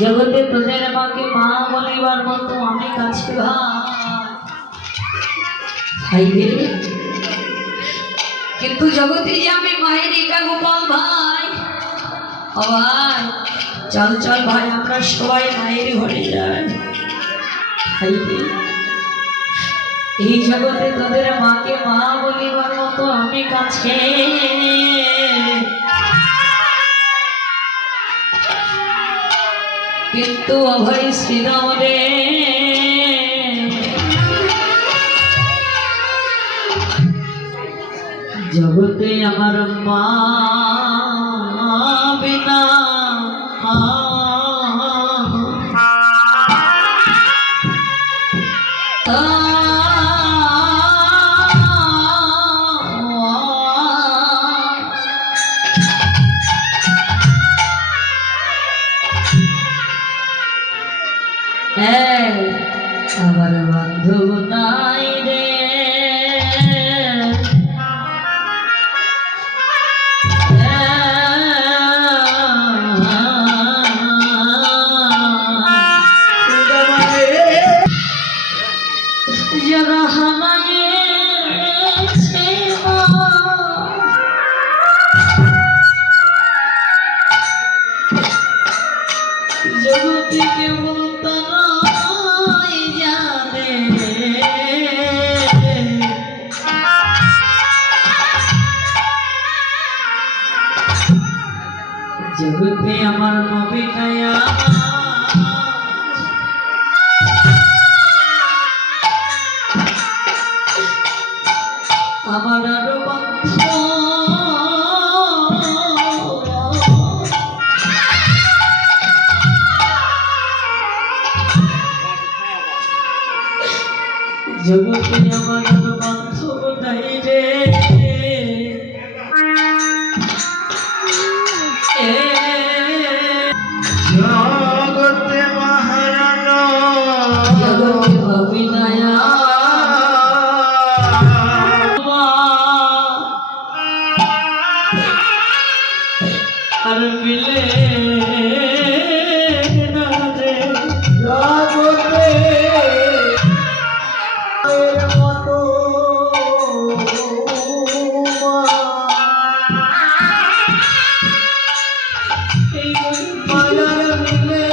जगते তোদের আমাকে মা বলিবার মতো অনেক আছে ভাই কিন্তু জগতে যে আমি মায়ের একা গোপাল ভাই ও ভাই চল চল ভাই আমরা সবাই মায়ের ঘরে যাই ভাই এই জগতে তোদের মাকে মা বলিবার মতো আমি কাছে কিন্তু অভয় শ্রীরাম রে জগতে আমার মা বিনা আমার বান্ধব নাই রে যারা হামায়ে জগতে কেবল তারাই জানে জগতে আমার নবী কায়া আমার আরো জগতে আমার আরো বান্ধব নাই রে জগতে মহারানা জগতে অভিনয়া আর মিলে না রে জগতে মতো মায়ার মিলে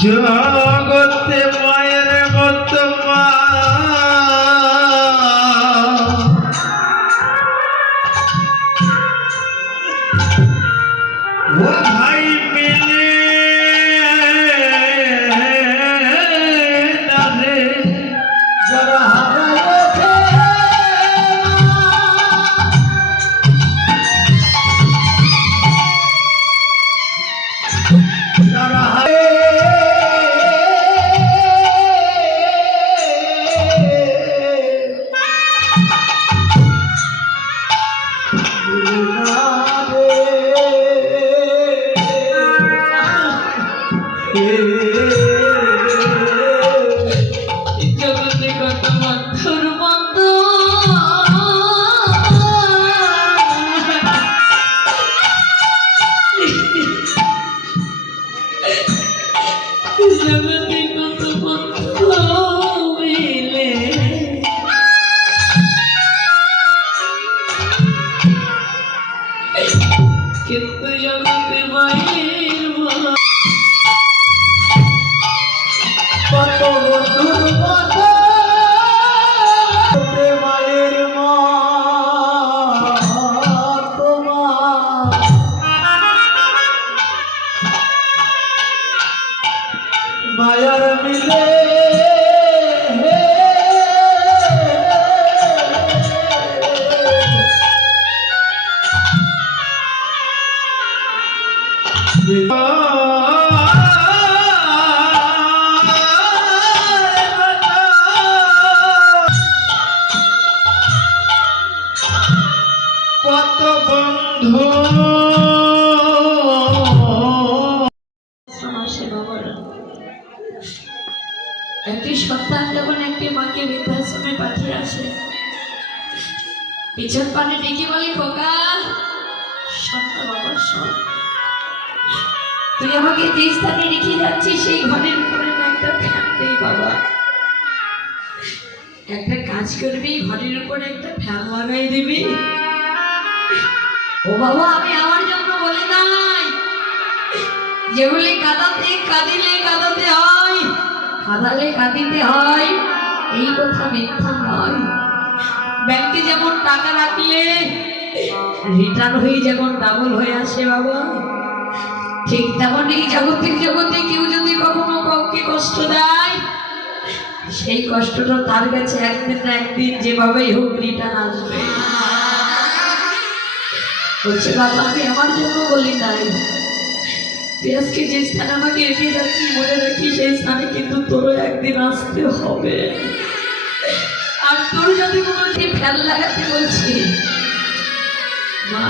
জগতে মায়ের মতো মা ও ভাই মিলে না রে যারা হারাইছে যারা জগতে কত বন্ধুর বন্ধু জগতে কত বন্ধু মিলে কিন্তু জগতে মায়ের মা কত বন্ধুর কত মায়ের মা তোমার মায়ার মিলে কত বন্ধু সমাজে বাবারা একটি সন্তান যখন একটি মাকে বৃদ্ধাশ্রমে পাঠিয়ে আসে পিছন পানে ডেকে বলে খোকা সন্তান বাবা শোন তুই আমাকে যে স্থানে রেখে যাচ্ছিস সেই ঘরের উপরে না একটা ফ্যান নেই বাবা একটা কাজ করবি ঘরের উপরে একটা ফ্যান লাগাই দিবি ও বাবা আমি আমার জন্য বলে নাই যেগুলি কাঁদাতে কাঁদিলে কাঁদাতে হয় কাঁদালে কাঁদিতে হয় এই কথা মিথ্যা নয় ব্যাংকে যেমন টাকা রাখলে রিটার্ন হয়ে যেমন ডাবল হয়ে আসে বাবা ঠিক তেমনই জাগতিক জগতে কেউ যদি কখনো কাউকে কষ্ট দেয় সেই কষ্টটা তার কাছে একদিন না একদিন যেভাবেই হোক রিটার্ন আসবে বলছে বাবা আমি আমার জন্য বলি নাই তুই আজকে যে স্থানে আমাকে রেখে যাচ্ছি মনে রাখি সেই স্থানে কিন্তু তোরও একদিন আসতে হবে আর তোর যদি কোনো ফ্যান লাগাতে বলছি মা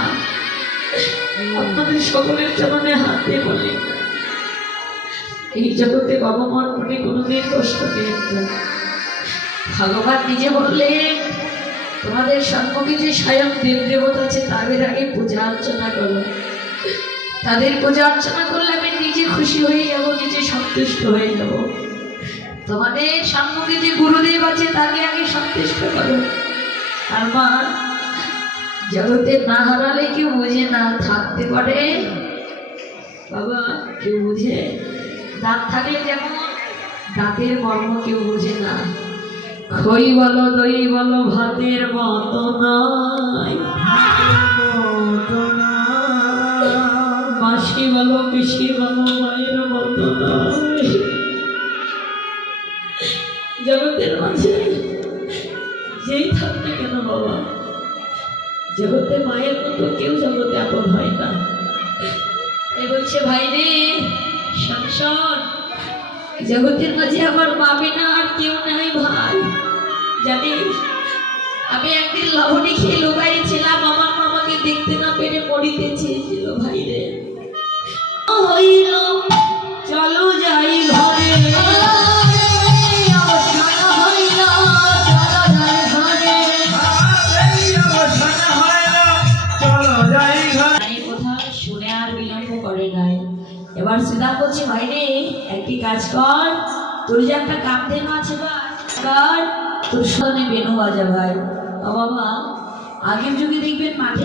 আপনাদের সকলের চরণে হাতে বলি এই জগতে বাবা মার মনে কোনোদিন কষ্ট পেয়ে না ভগবান নিজে বললেন তোমাদের সম্মুখে যে স্বয়ং দেব দেবতা আছে তাদের আগে পূজা অর্চনা করো তাদের পূজা অর্চনা করলে আমি নিজে খুশি হয়ে যাব নিজে সন্তুষ্ট হয়ে যাব তোমাদের সম্মুখে যে গুরুদেব আছে তাকে আগে সন্তুষ্ট করো আর মা জগতে না হারালে কেউ বুঝে না থাকতে পারে বাবা কেউ বুঝে দাঁত থাকলে যেমন দাঁতের মর্ম কেউ বুঝে না খই বলো দই বলো ভাতের মতো নয় মাসি বলো পিসি বলো মায়ের মতো নয় জগতের মাঝে যেই থাকবে কেন বাবা জগতে মায়ের মতো কেউ জগতে আপন হয় না এই বলছে ভাই রে শোন জগতের মাঝে আমার মা বিনা আর কেউ নাই ভাই জানিস আমি একদিন লবণী খেয়ে লুকাইছিলাম আমার মামাকে দেখতে না পেরে মরিতে চেয়েছিল ভাই রে হইল চলো যাই ঘরে শুনে আর বিলম্ব করে নাই এবার সিধা বলছে ভাই রে একটি কাজ কর, তোর যে একটা কামধেনু আছে ভাই, কর তোর সনে বেনু বাজা ভাই। ও বাবা, আগের যুগে দেখবেন মাঠে